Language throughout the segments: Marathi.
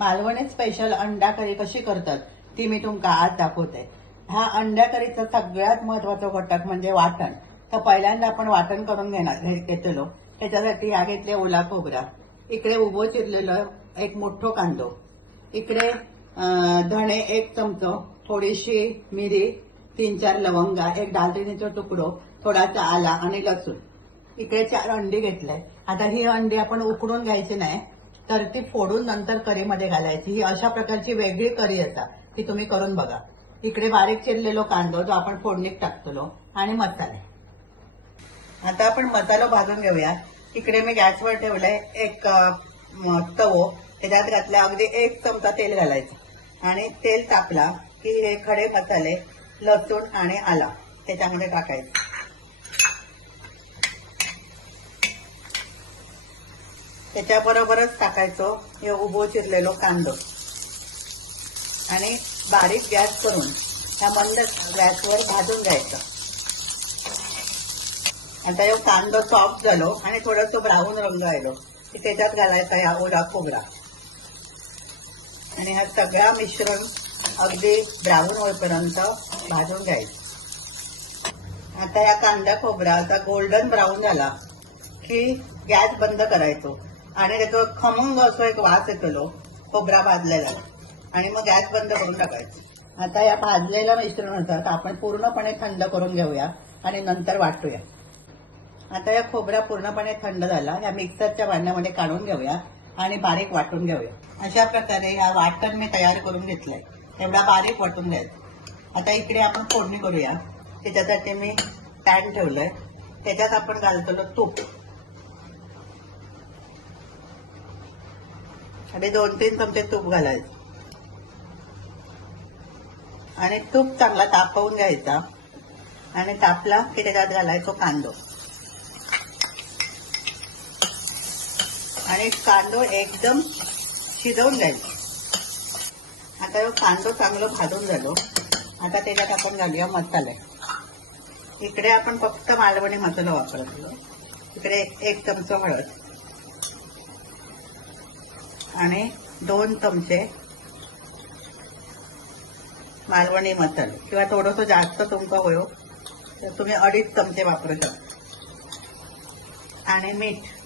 मालवणी स्पेशल अंडा करी कशी करतात ती मी तुमका आज दाखवते। हा अंडा करीचा सगळ्यात महत्वाचा घटक म्हणजे वाटण। तर पहिल्यांदा आपण वाटण करून घेतलो। त्याच्यासाठी या घेतले ओला खोबरा, इकडे उभं चिरलेलं एक मोठं कांदो, इकडे धणे 1 चमचो, थोडीशी मिरी, 3-4 लवंगा, एक दालचिनीचा तुकडो, थोडासा आला आणि लसूण, इकडे 4 अंडी घेतले। आता ही अंडी आपण उकडून घ्यायची नाही, तर ती फोडून नंतर करीमध्ये घालायची। ही अशा प्रकारची वेगळी करी असा ती तुम्ही करून बघा। इकडे बारीक चिरलेलो कांदो जो आपण फोडणीत टाकतलो आणि मसाले। आता आपण मसाला भाजून घेऊया। इकडे मी गॅसवर ठेवलाय एक तवो, त्याच्यात घातला अगदी 1 चमचा तेल घालायचं आणि तेल तापला की हे खडे मसाले, लसूण आणि आला त्याच्यामध्ये टाकायचं। त्याच्याबरोबरच टाकायचो हे उभं चिरलेलो कांदो आणि बारीक गॅस करून ह्या मंद गॅसवर भाजून घ्यायचं। आता हे कांदो सॉफ्ट झालो आणि थोडंसं ब्राऊन रंग आलो की त्याच्यात घालायचा या ओला खोबरा आणि हा सगळा मिश्रण अगदी ब्राऊन होईपर्यंत भाजून घ्यायचं। आता या कांदा खोबरा आता गोल्डन ब्राऊन झाला की गॅस बंद करायचो आणि त्याचा खमंग असं एक वास येतो खोबरा भाजलेला आणि मग गॅस बंद करून टाकायचं। आता या भाजलेल्या मिश्रणाचा आपण पूर्णपणे थंड करून घेऊया आणि नंतर वाटूया। आता या खोबरा पूर्णपणे थंड झाला, या मिक्सरच्या भांड्यामध्ये काढून घेऊया आणि बारीक वाटून घेऊया। अशा प्रकारे हा वाटण मी तयार करून घेतलंय, एवढा बारीक वाटून घ्यायचं। आता इकडे आपण फोडणी करूया। त्याच्यासाठी मी पॅन ठेवलंय, त्याच्यात आपण घालतो तूप आणि 2-3 चमचे तूप घालायचं आणि तूप चांगला तापवून घ्यायचा आणि तापला की त्याच्यात घालायचो कांदो आणि कांदो एकदम शिजवून घ्यायचा। आता हा कांदो चांगलं भाजून झालो, आता त्याच्यात आपण घालूया मसाले। इकडे आपण फक्त मालवणी मसाला वापरतो। इकडे 1 चमचा हळद आणि 2 चमचे मालवणी मसाले किंवा थोडंसं जास्त तुमका होयो तर तुम्ही 2.5 चमचे वापरू शकता आणि मीठ।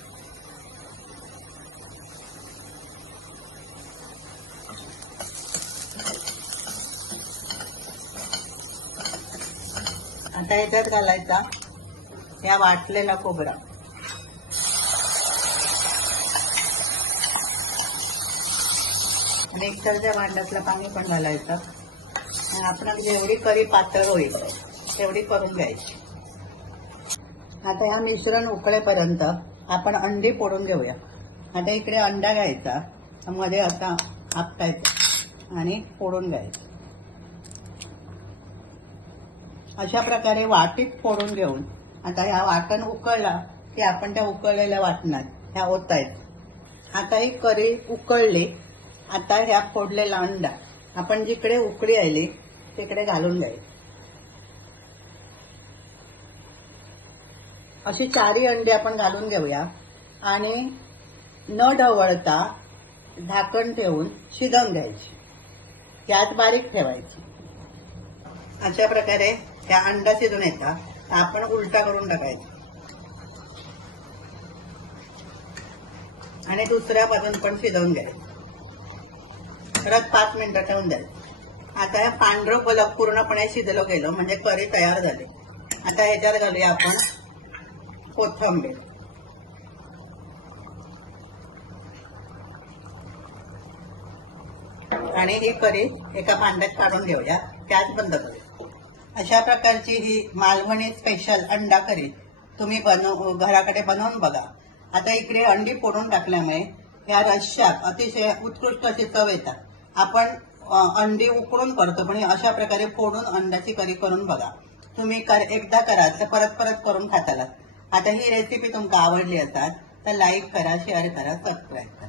आता याच्यात घालायचा या वाटलेला खोबरा मिक्सरच्या भांड्यातलं पाणी पण घालायचं आणि आपण जेवढी करी पातळ होईल तेवढी करून घ्यायची। आता या मिश्रण उकळेपर्यंत आपण अंडी फोडून घेऊया। आता इकडे अंडा घ्यायचा, मध्ये असा आपटायचा आणि फोडून घ्यायचा। अशा प्रकारे वाटीत फोडून घेऊन आता ह्या वाटण उकळला की आपण त्या उकळलेल्या वाटणात ह्या ओतायचं। आता ही करी उकळली, आता ह्या फोडलेला अंडा आपण जिकडे उकळी आली तिकडे घालून द्यायची। अशी 4 अंडी आपण घालून घेऊया आणि न ढवळता झाकण ठेवून शिजवून घ्यायची। गॅस बारीक ठेवायची। अशा प्रकारे ह्या अंडा शिजून येतात, आपण उलटा करून टाकायचा आणि दुसऱ्या बाजून पण शिजवून घ्यायचं। परत 5 मिनिटं ठेवून द्यायचं। आता हे पांढरं पलक पूर्णपणे शिजलं गेलं म्हणजे करी तयार झाली। आता ह्याच्यात घालूया आपण कोथिंबीर आणि ही करी एका भांड्यात काढून घेऊया, गॅस बंद करूया। अशा प्रकारची ही मालवणी स्पेशल अंडा करी तुम्ही घराकडे बनवून बघा। आता इकडे अंडी फोडून टाकल्यामुळे या रश्श्यात अतिशय उत्कृष्ट अशी चव येतात। आपण अंडी उकडून करतो, पण अशा प्रकारे फोडून अंड्याची करी करून बघा। तुम्ही एकदा करा तर परत परत करून खाताला। आता ही रेसिपी तुमका आवडली असाल तर लाईक करा, शेअर करा, सबस्क्राईब करा।